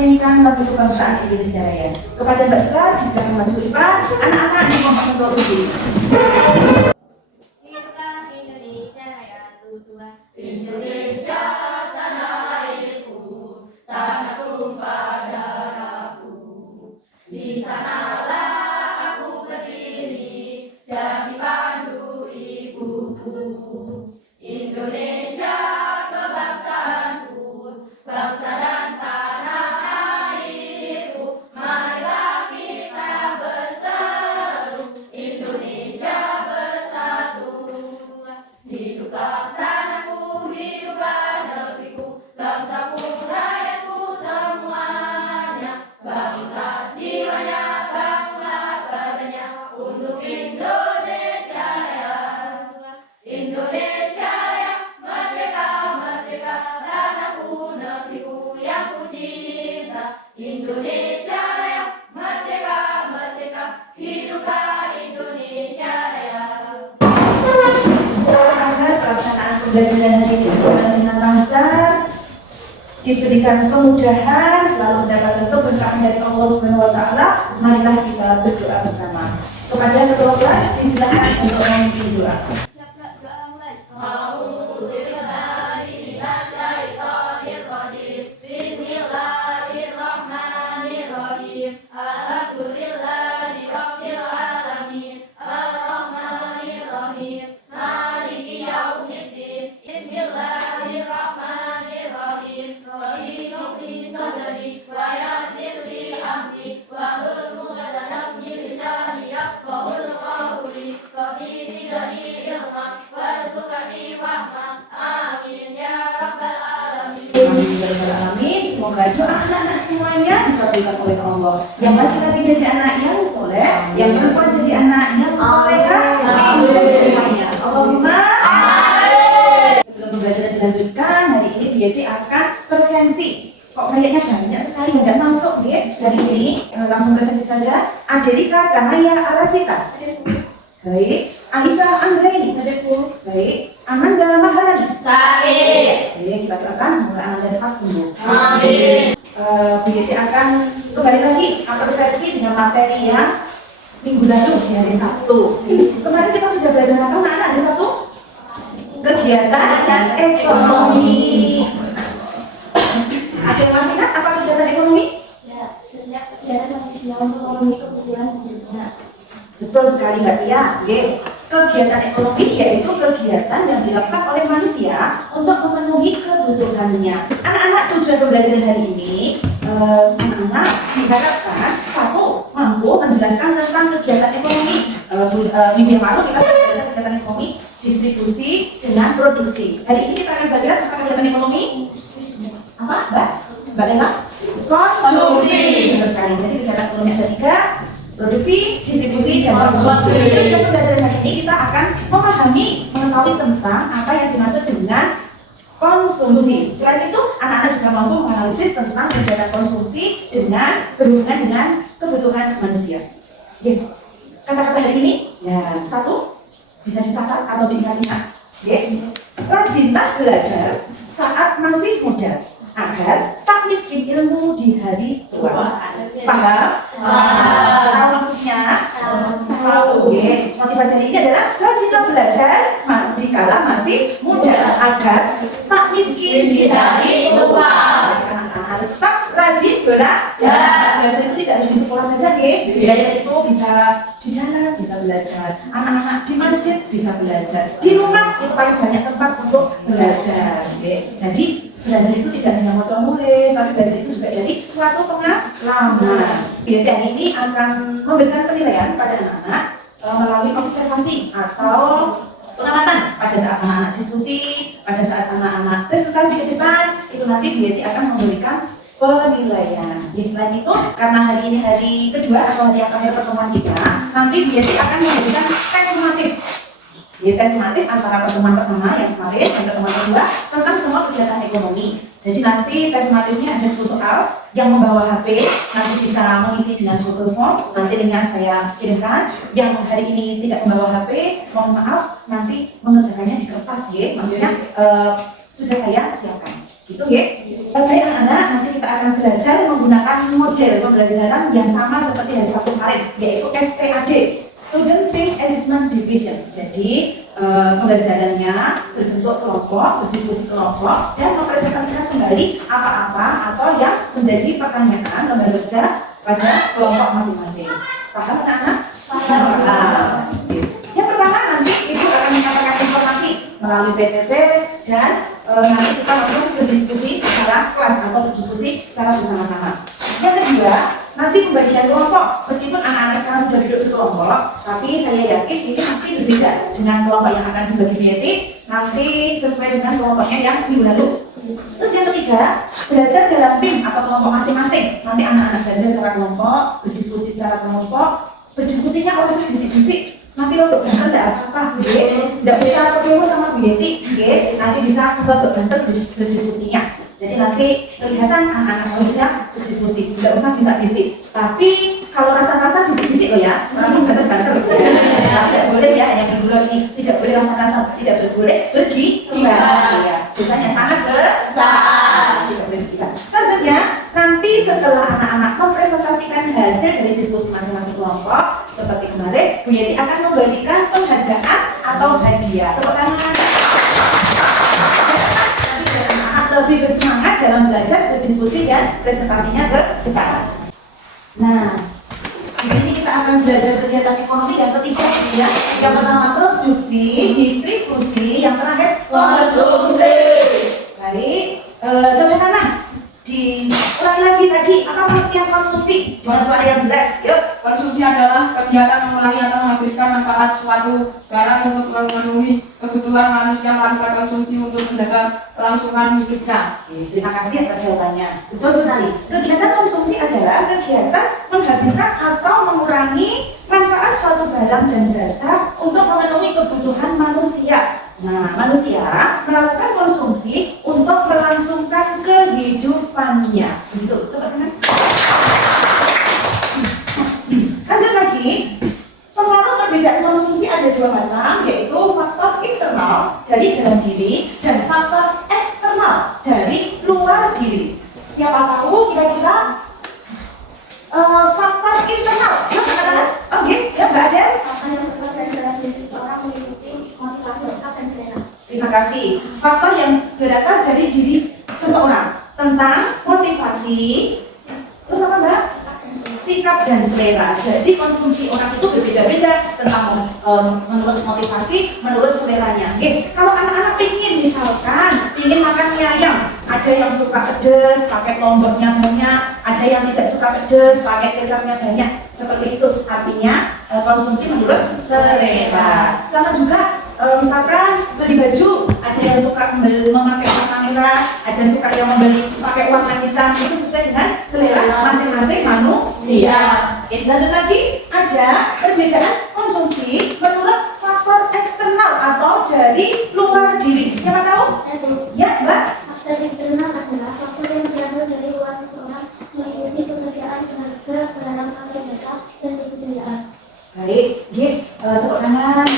menyanyikan lagu kebangsaan Indonesia Raya. Kepada Mbak Sela, disilakan maju ke depan. Anak-anak di kompak untuk uji. Hiduplah Indonesia Raya, Tuhan. Indonesia tanah airku, tanah tumpah darahku. Di sanalah aku berdiri, jadi pandu ibuku. Indonesia kebangsaanku, bangsa dan tanah airku. Marilah kita berseru, Indonesia bersatu. Hiduplah tanahku, hiduplah negeriku, bangsaku, rakyatku semuanya. Bangunlah jiwanya, bangunlah badannya untuk Indonesia Raya. Indonesia Raya, merdeka, merdeka, tanahku, negeriku yang ku cinta. Indonesia Raya, merdeka, merdeka, hiduplah Indonesia Raya. Agar pelaksanaan pembelajaran hari ini berjalan dengan lancar, diberikan kemudahan, selalu mendapatkan keberkahan dari Allah Subhanahu wa Ta'ala. Marilah kita berdoa bersama. Kepada ketua kelas disilakan untuk memimpin doa. Siap, doa mulai. Bismillahirrahmanirrahim. Alhamdulillahirabbil alamin. Arrahmanirrahim. Maliki yaumiddin. Bismillahirrahmanirrahim. Rabbi shrah li sadri wa yassir li amri wahlul 'uqdatam min lisani yafqahul qawli. Rabbi zidni ilma warzuqni fahma. Amin ya rabbal alamin. Amin. Semoga doa anak-anak semuanya dikabulkan oleh Allah. Yang laki-laki jadi anak yang soleh, yang perempuan jadi anak yang solehah. Amin. Semuanya. Allahumma amin. Sebelum pembelajaran dilanjutkan, hari ini BYD akan presensi. Kok kayaknya banyak sekali yang tidak masuk ya hari ini. Langsung presensi saja. Adelika Kamaya Arasita. Baik. Aisyah Anggreni. Baik. Amanda Maharani. Sakit. Oke, kita doakan semoga Amanda cepat sembuh. Amin. BYD akan kembali lagi apresiasi dengan materi yang minggu lalu di hari Sabtu. Kemarin kita sudah belajar apa anak-anak hari Sabtu? Kegiatan ekonomi. Ada yang masih ingat apa kegiatan ekonomi? Ya, sejak kegiatan manusia untuk memenuhi kebutuhan hidupnya. Betul sekali Mbak Tia. Oke. Kegiatan ekonomi yaitu kegiatan yang dilakukan oleh manusia untuk memenuhi kebutuhannya. Anak-anak, tujuan pembelajaran hari ini anak-anak diharapkan satu, mampu menjelaskan tentang kegiatan ekonomi. Minggu yang lalu kita sudah belajar kegiatan ekonomi, distribusi dengan produksi. Hari ini kita akan belajar tentang kegiatan ekonomi apa, Mbak Lela? Konsumsi. Betul sekali. Jadi kegiatan ekonomi ada 3: produksi, distribusi, dan konsumsi. Jadi dalam pembelajaran hari ini kita akan mengetahui tentang apa yang dimaksud dengan konsumsi. Selain itu, anak-anak juga mampu menganalisis tentang kegiatan konsumsi dengan berhubungan dengan kebutuhan manusia. Ya. Kata-kata hari ini, ya satu, bisa dicatat atau diingat-ingat. Ya. Rajinlah belajar saat masih muda agar tak miskin ilmu di hari tua. Paham? Tahu maksudnya? Tahu. Oke. Motivasi hari ini adalah rajinlah belajar dikala masih muda agar tak miskin di hari tua. Jadi anak-anak harus tetap rajin belajar. Belajar itu tidak harus di sekolah saja, ya. Belajar itu bisa di jalan, bisa belajar. Anak-anak di masjid bisa belajar. Di rumah itu paling banyak tempat untuk belajar. Jadi belajar itu tidak hanya moco nulis, tapi belajar itu juga jadi suatu pengalaman. BYD hari ini akan memberikan penilaian pada anak-anak melalui observasi atau pengamatan pada saat anak-anak diskusi, pada saat anak-anak presentasi ke depan, itu nanti BYD akan memberikan penilaian. Jadi selain itu, karena hari ini hari kedua atau hari yang terakhir pertemuan kita, nanti BYD akan memberikan tes sumatif. Tes sumatif antara pertemuan pertama yang kemarin dan pertemuan kedua tentang semua kegiatan ekonomi. Jadi nanti tes sumatifnya ada 10 soal. Yang membawa HP nanti bisa mengisi dengan Google Form. Nanti linknya saya kirimkan. Yang hari ini tidak membawa HP, mohon maaf, nanti mengerjakannya di kertas, ya. Maksudnya sudah saya siapkan. Gitu ya. Baik anak-anak, nanti kita akan belajar menggunakan model pembelajaran yang sama seperti hari Sabtu kemarin, yaitu SPAD, Student Based Assessment Division. Jadi pembelajarannya berbentuk kelompok, berdiskusi kelompok, dan mempresentasikan kembali apa-apa atau yang menjadi pertanyaan lembaga kerja pada kelompok masing-masing. Paham anak-anak? Paham. Yang pertama nanti ibu akan menyampaikan informasi melalui PPT dan nanti kita langsung berdiskusi secara kelas atau berdiskusi secara bersama-sama. Yang kedua, nanti pembagian kelompok. Meskipun anak-anak sekarang sudah duduk di kelompok, tapi saya yakin ini pasti berbeda dengan kelompok yang akan dibagi BET nanti sesuai dengan kelompoknya yang minggu lalu. Terus yang ketiga, belajar dalam tim atau kelompok masing-masing. Nanti anak-anak belajar secara kelompok, berdiskusi secara kelompok. Berdiskusinya oleh saya bisik-bisik. Nanti untuk banter tidak apa-apa, tidak usah ketemu sama Bu Yeti, nanti bisa untuk banter berdiskusinya. Jadi nanti kelihatan anak-anak sudah berdiskusi, tidak usah bisik-bisik. Tapi kalau rasa-rasa bisik-bisik loh ya, orang banter-banter. Tidak boleh ya, yang berbulan ini tidak boleh rasa-rasa, tidak boleh bergibah. Ya, dosanya sangat besar. Tidak boleh bergibah. Selanjutnya, nanti setelah anak-anak mempresentasikan hasil dari diskusi masing-masing kelompok, seperti kemarin, Bu Yeti akan memberikan penghargaan atau hadiah. Tepuk tangan. Nanti anak-anak lebih bersemangat dalam belajar, berdiskusi dan presentasinya ke depan. Nah, di sini kita akan belajar kegiatan ekonomi yang ketiga ya. Yang pertama produksi, distribusi, yang terakhir konsumsi. Baik, coba kanan. Ulangi lagi tadi, apa pengertian konsumsi? Dengan suara yang jelas, yuk. Konsumsi adalah kegiatan mengurangi atau menghabiskan manfaat suatu barang untuk memenuhi kebutuhan manusia melakukan konsumsi untuk menjaga kelangsungan hidupnya. Terima kasih atas jawabannya. Betul sekali. Kegiatan konsumsi adalah kegiatan menghabiskan atau mengurangi manfaat suatu barang dan jasa untuk memenuhi kebutuhan manusia. Nah, manusia melakukan konsumsi untuk melangsungkan kehidupannya. Begitu, teman-teman. Lanjut lagi, pengaruh perbedaan konsumsi ada dua macam, yaitu faktor internal dari dalam diri dan faktor eksternal dari luar diri. Siapa tahu kira-kira faktor internal? Oke, ya Mbak Aden. Faktor yang berasal dari dalam diri seorang meliputi motivasi, sikap, dan selera. Terima kasih. Faktor yang berasal dari diri seseorang tentang motivasi, terus apa Mbak? Sikap dan selera. Jadi konsumsi orang itu berbeda-beda tentang menurut motivasi, menurut seleranya. Oke. Kalau anak-anak ingin makan mie ayam, ada yang suka pedas, pakai lomboknya banyak, ada yang tidak suka pedas, pakai kecapnya banyak. Seperti itu. Artinya konsumsi menurut selera. Sama juga misalkan beli baju, ada yang suka memakai warna merah, ada yang suka yang membeli pakai warna hitam, itu sesuai dengan selera masing-masing manusia. Oke, lanjut lagi, ada perbedaan konsumsi menurut faktor eksternal atau dari luar diri. Siapa tahu? Ya, Mbak. Faktor eksternal adalah faktor yang berasal dari luar seseorang, meliputi pekerjaan, harga, barang, atau jasa, dan kebudayaan. Baik, tepuk tangan.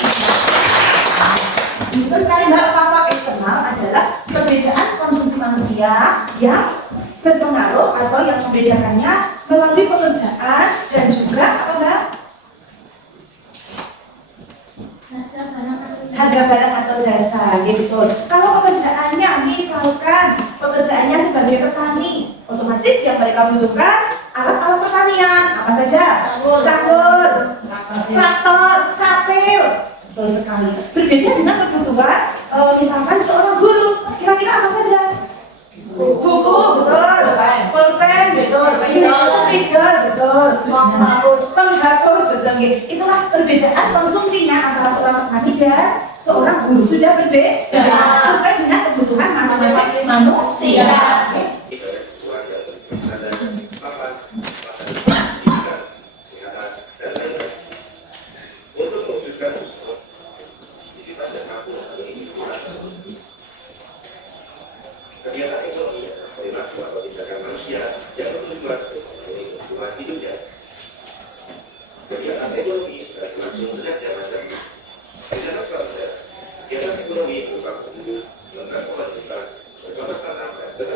Terus sekali Mbak, faktor eksternal adalah perbedaan konsumsi manusia yang berpengaruh atau yang membedakannya melalui pekerjaan dan juga apa Mbak? Harga barang atau jasa, gitu. Kalau pekerjaannya misalkan pekerjaannya sebagai petani, otomatis yang mereka butuhkan alat-alat pertanian apa saja? Cangkul, traktor, capil. Betul sekali. Berbeda dengan kebutuhan misalkan seorang guru, kira-kira apa saja? Buku, betul. Pulpen, betul. Speaker, betul. Penghapus, betul. Itulah perbedaan konsumsinya antara seorang petani dan seorang guru. Sudah berbeda sesuai dengan kebutuhan masing-masing manusia. Kegiatan ekonomi, perilaku atau tindakan manusia yang bertujuan untuk memenuhi kebutuhan hidupnya. Kegiatan ekonomi sudah berlangsung sejak zaman dahulu. Di sana kegiatan ekonomi berupa lembaga pohon hutan, bercocok tanam, dan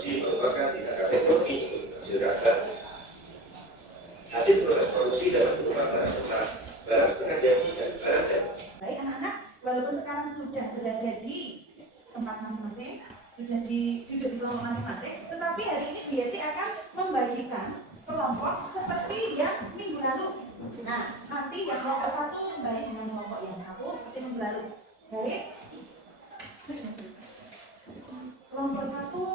konsumsi merupakan tindakan ekonomi untuk menghasilkan hasil proses produksi dalam berupa barang mentah, barang setengah jadi, dan barang jadi. Baik anak-anak, walaupun sekarang sudah berada di tempat masing-masing, sudah duduk di kelompok masing-masing, tetapi hari ini Bu Yeti akan membagikan kelompok seperti yang minggu lalu. Nah, nanti yang kelompok satu kembali dengan kelompok yang satu seperti minggu lalu. Baik. Kelompok satu,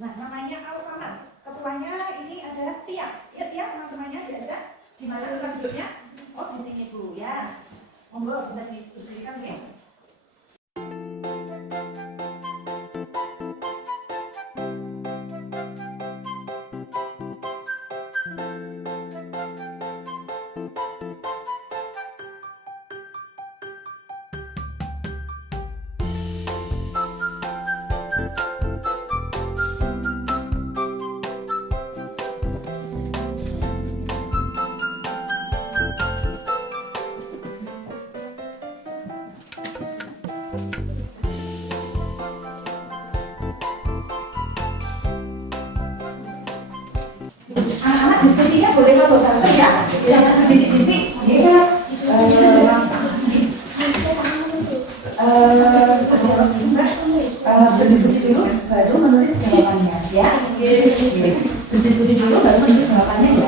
nah namanya Alfamart. Ketuanya ini adalah Tia. Ya Tia, teman-temannya diajak. Di mana tempat duduknya? Oh di sini Bu ya. Monggo bisa diberdirikan ya. Anak-anak diskusinya boleh kalau tante ya, jangan berbisik-bisik. Ya. Berdiskusi dulu, baru menulis jawabannya ya. Berdiskusi dulu, baru menulis jawabannya ya.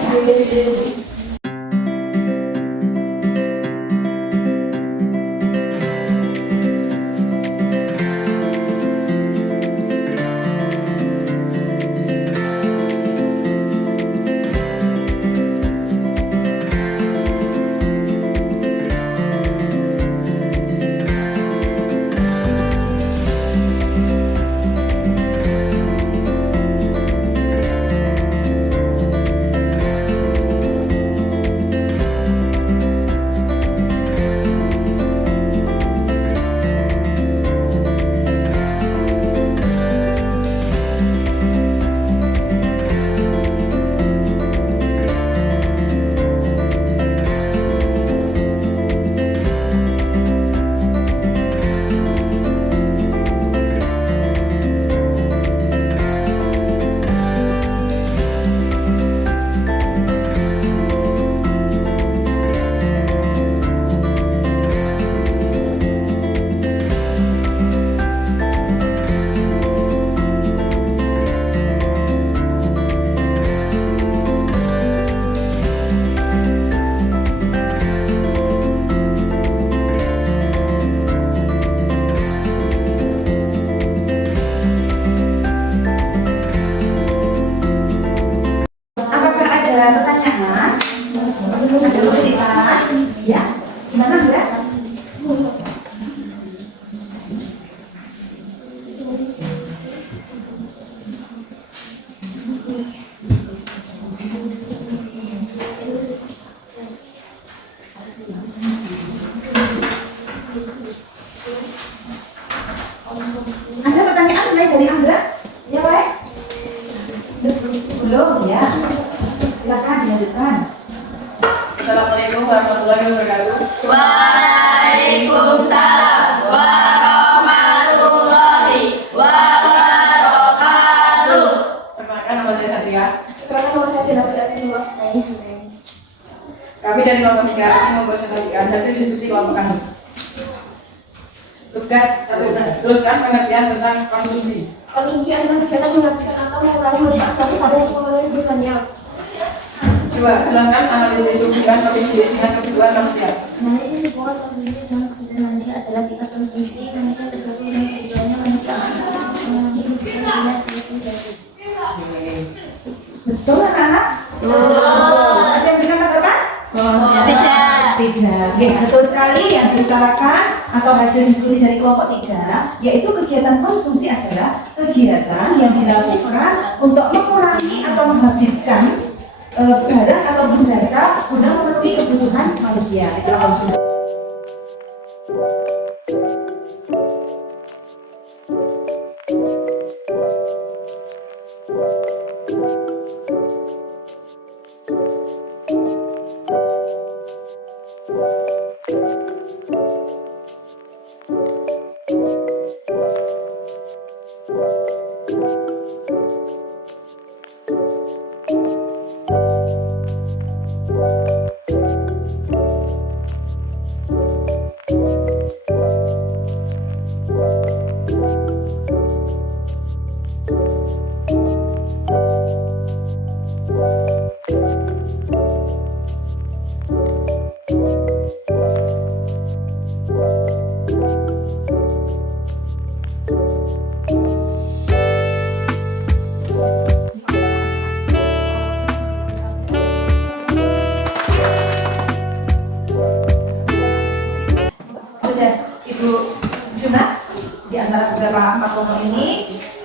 Apakah ada pertanyaan? Ada kesulitan? Ya, gimana enggak? Ada pertanyaan selain dari Anggra? Ya, Pak? Belum, ya. Silakan dilanjutkan. Assalamualaikum warahmatullahi wabarakatuh. Waalaikumsalam warahmatullahi wabarakatuh. Perkenalkan, nama saya Satria. Pertama nama saya tidak berarti dua. Saya Sundari. Kami dari kelompok 3 ingin mempresentasikan hasil diskusi kelompok kami. Tugas 1. Teruskan pengertian tentang konsumsi. Konsumsi adalah kegiatan menghabiskan atau mengurangi manfaat pada kehidupannya. 2. Jelaskan analisis hubungan konsumsi dengan kebutuhan manusia. Analisis hubungan konsumsi dengan kebutuhan manusia adalah tingkat konsumsi manusia sesuatu dengan kebutuhannya manusia hidup dengan seperti itu. Betul anak-anak? Betul. Ada yang berikan tanggapan? Tidak. Tidak. Ya, betul sekali yang diutarakan atau hasil diskusi dari kelompok 3, yaitu kegiatan konsumsi adalah kegiatan yang dilakukan untuk mengurangi atau menghabiskan barang atau jasa guna memenuhi kebutuhan manusia. Itu konsumsi. Thank you.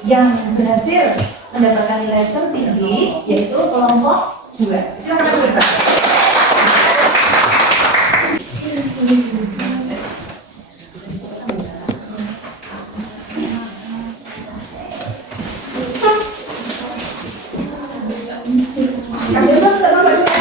yang berhasil mendapatkan nilai tertinggi yaitu kelompok 2. Silakan Mas Gibran. Kasih tepuk tangan Bapak Ibu.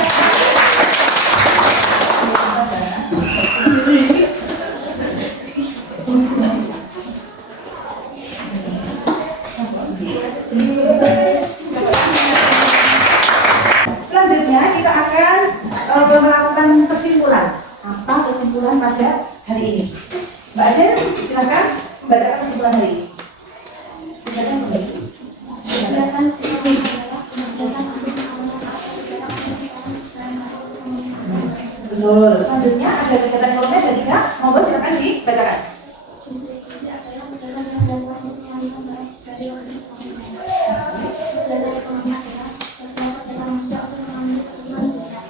Selanjutnya kita akan melakukan kesimpulan. Apa kesimpulan pada hari ini? Mbak Ajen, silakan membacakan kesimpulan hari ini. Silakan Mbak Ajen. Kegiatan ekonomi adalah kegiatan Betul. Selanjutnya ada kegiatan ekonomi ada 3. Monggo silakan dibacakan. diskusi adalah kegiatan yang dilakukan untuk mengalihkan baik dari kondisi ekonomi. Kegiatan ekonomi adalah setiap kegiatan manusia untuk mengambil keuntungan dunia.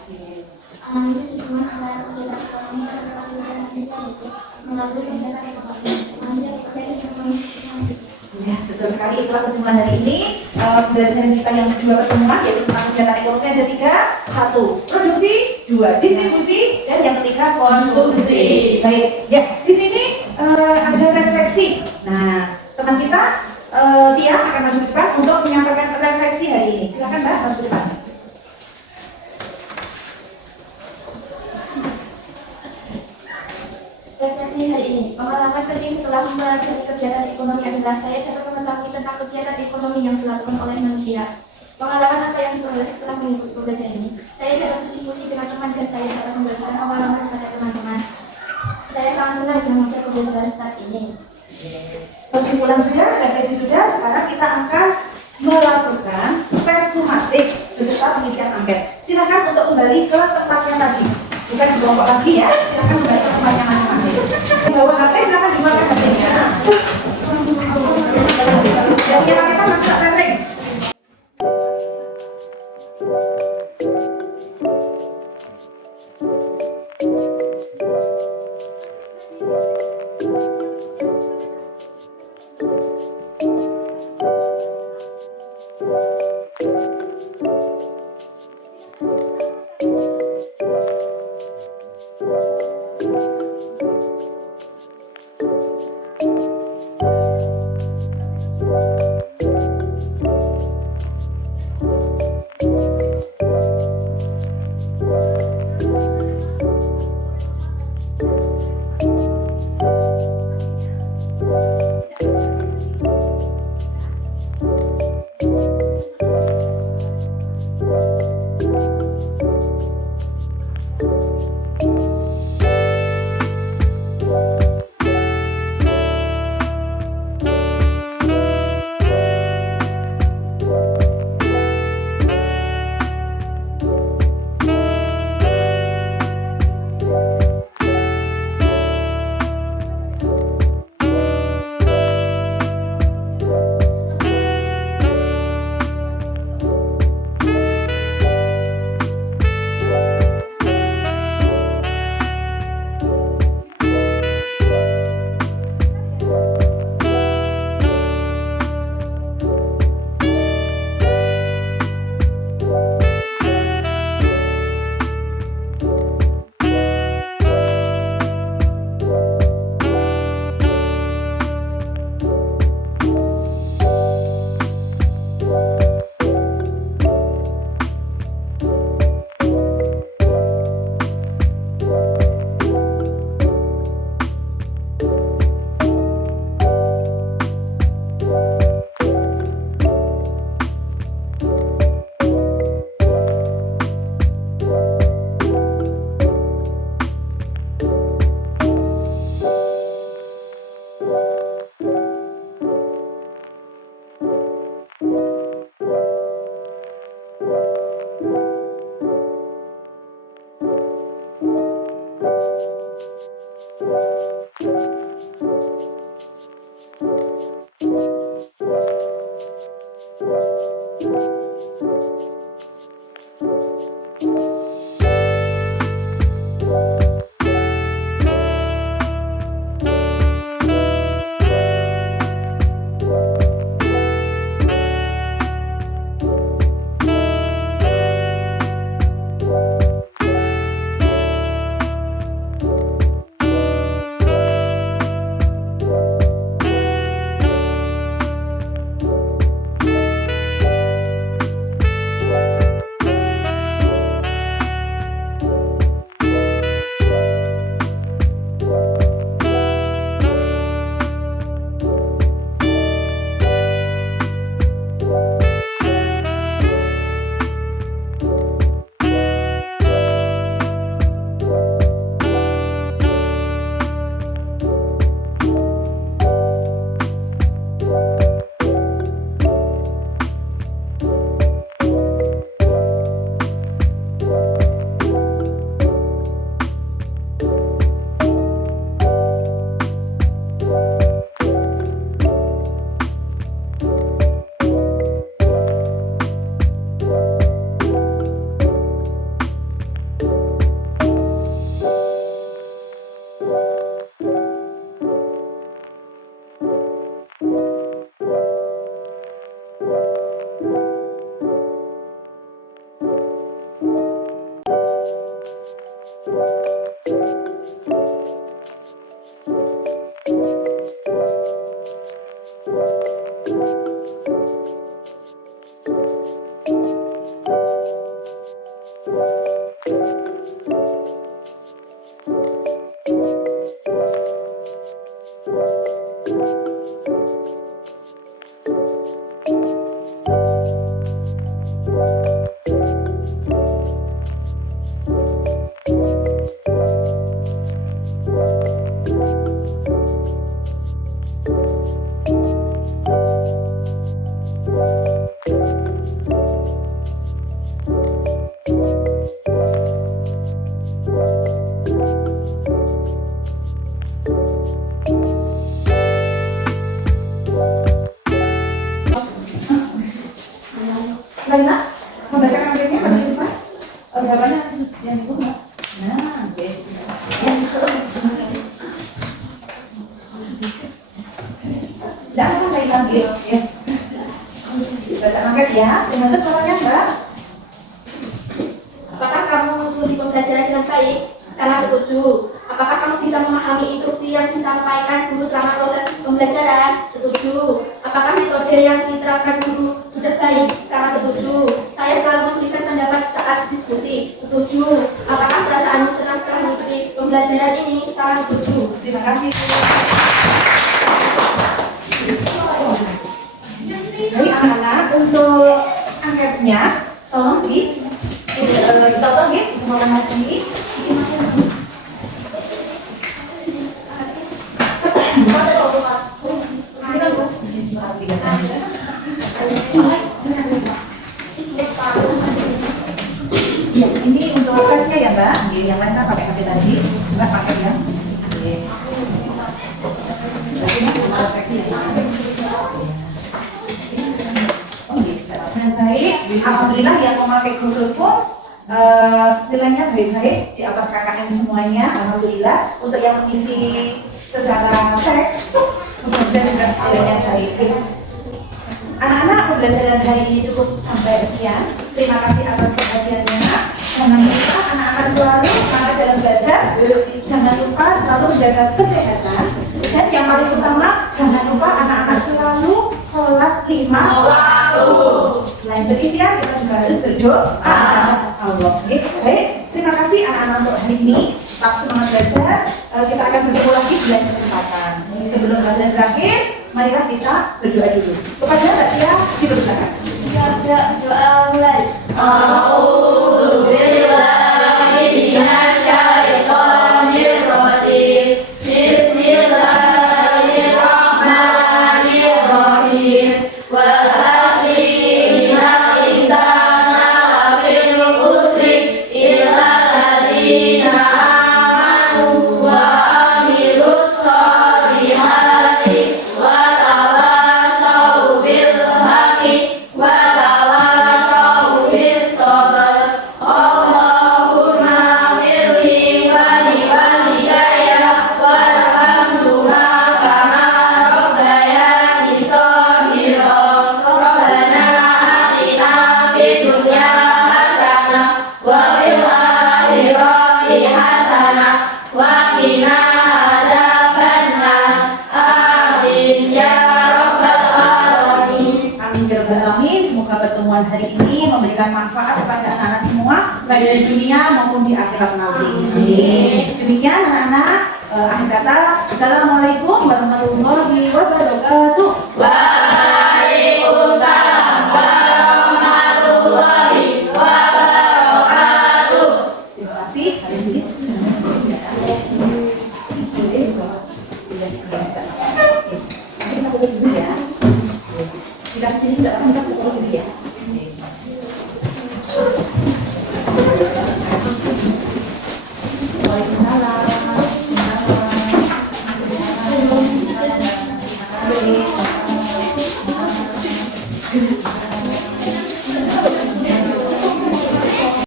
Analisis hubungan antara kegiatan ekonomi dan kegiatan manusia itu melalui kegiatan ekonomi. Manusia bekerja di ekonomi keuntungan hidup. Ya, betul sekali. Itulah kesimpulan hari ini. Pembelajaran kita yang kedua pertemuan yaitu tentang kegiatan ekonomi ada 3. 1. Produksi, 2. Distribusi, dan yang ketiga konsumsi. Baik, ya di sini ada refleksi. Nah, teman kita Tia akan masuk ke depan untuk menyampaikan refleksi hari ini. Silakan Mbak masuk ke depan. Refleksi hari ini, pengalaman penting setelah mempelajari kegiatan ekonomi adalah saya dapat mengetahui tentang kegiatan ekonomi yang dilakukan oleh manusia. Pengalaman apa yang diperoleh setelah mengikuti pembelajaran ini? Saya dapat berdiskusi dengan teman dan saya dapat membagikan pengalaman kepada teman-teman. Saya sangat senang dengan mengikuti pembelajaran saat ini. Kesimpulan sudah, refleksi sudah. Sekarang kita akan melakukan tes sumatif beserta pengisian angket. Silakan untuk kembali ke tempatnya tadi. Bukan di kelompok lagi ya. Silakan kembali ke tempatnya masing-masing. Bawa HP, silakan dimakan HP-nya. Yang punya paketan langsung tak tenteng. Lena, membacakan matematikanya pada di depan. Jawabannya yang itu Mbak. Nah, oke. Yang itu. Tidak apa lain lagi ya. Baca angkat ya. Sebentar soalnya Mbak. Apakah kamu mengikuti pembelajaran dengan baik? Sangat setuju. Apakah kamu bisa memahami instruksi yang disampaikan guru selama proses pembelajaran? Setuju. Apakah metode yang diterapkan guru sudah baik? Sangat setuju. Saya selalu memberikan pendapat saat diskusi. Setuju. Apakah perasaanmu senang setelah mengikuti pembelajaran ini? Sangat setuju. Terima kasih. Baik anak-anak, untuk angkatnya tolong ditonton ya, kemauan hati. Ya, ini untuk tesnya ya Mbak. Yang lain kan pakai HP tadi, Mbak pakai ya. Oke. Berarti ini untuk tesnya ya. Oh gitu. Nah, baik. Alhamdulillah yang memakai Google Form nilainya baik-baik di atas KKM semuanya. Alhamdulillah. Untuk yang mengisi secara teks, kemudian juga nilainya baik. Anak-anak, pembelajaran hari ini cukup sampai sekian. Terima kasih atas perhatiannya. Jangan lupa anak-anak selalu semangat dalam belajar. Jangan lupa selalu menjaga kesehatan. Dan yang paling utama, jangan lupa anak-anak selalu sholat 5 waktu. Selain berikhtiar, kita juga harus berdoa. Allah. Baik, terima kasih anak-anak untuk hari ini. Tetap semangat belajar. Kita akan bertemu lagi di lain kesempatan. Sebelum pelajaran berakhir, marilah kita berdoa dulu. Kepada Mbak Tia, dipersilakan. Doa mulai. A'udzu billahi minasyaitonir rajim. Bismillahirrahmanirrahim. Wal 'asri innal insana lafii khusr illa alladziina aamanu wa 'amilus shalihati wa tawasaw bil haqqi wa tawasaw bis sabr. Allahumma firli wa li walidayya warhamhuma kama rabbayani shaghira. Rabbana atina fid dunya hasanah wa fil akhirati hasanah wa qina adzabannar. Amin ya rabbal alamin. Amin ya rabbal alamin. Semoga pertemuan hari ini memberikan manfaat kepada anak-anak semua, baik di dunia maupun di akhirat nanti. Demikian anak-anak, akhir kata, Assalamualaikum warahmatullahi wabarakatuh. Waalaikumsalam warahmatullahi wabarakatuh. Terima kasih. Saya Budi. Kita sini juga kita foto dulu ya.